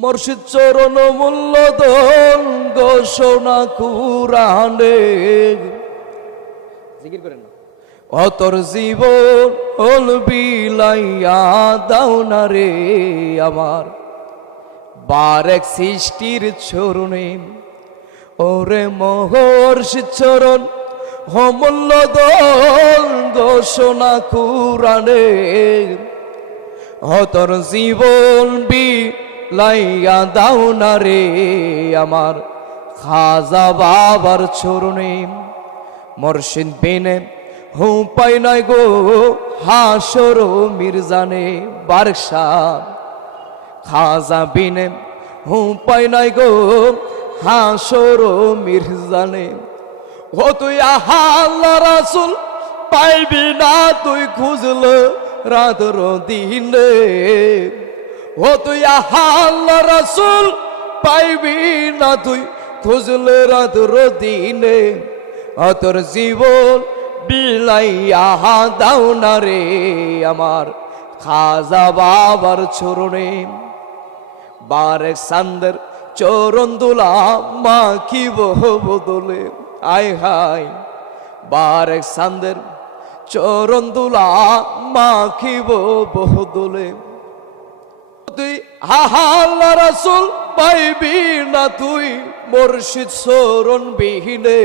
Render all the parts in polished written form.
মুর্শিদ চরণ মূল্যধন ঘোষণা কুরআনে জিকির করেন না। অতর জীবন হল বিলাইয়া দাও না রে আমার বারেক সৃষ্টির চরণে ওরে মহর্ষি চরণ অমূল্যধন ঘোষণা কুরআনে অতর জীবন বিলাইয়া দাও না রে আমার খাজা বাবার চরণে মুর্শিদ বিনে হুপাই নাই গো হাসর মির্জানে বারশা খাজা বিনে হুপাই নাই গো হাসর মির্জানে ও তুই আল্লাহ রাসূল পাইবি না তুই খুঁজলে রাতর দিনে ও তুই আল্লাহ রাসূল পাইবি না তুই খুঁজলে রাতর দিনে অতর জীবন বিলাইয়া দাও না রে আমার খাজা বাবার চরণে বারেক সান্দের চরণ দুলা মাখিব বদলে আয় হায় বারেক সান্দের চরণ দুলা মাখিব বদলে তুই আল্লাহ রাসূল পাইবি না তুই মুর্শিদ চরণ বিহীনে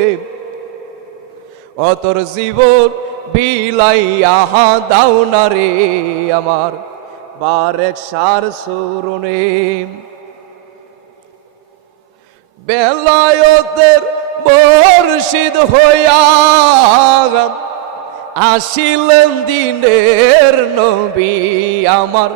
অতর জীবন বিলাইয়া দাও না রে আমার বারেক সার চরণে বেলায়েতের মুর্শিদ হইয়া আসিলেন দিনের নবী আমার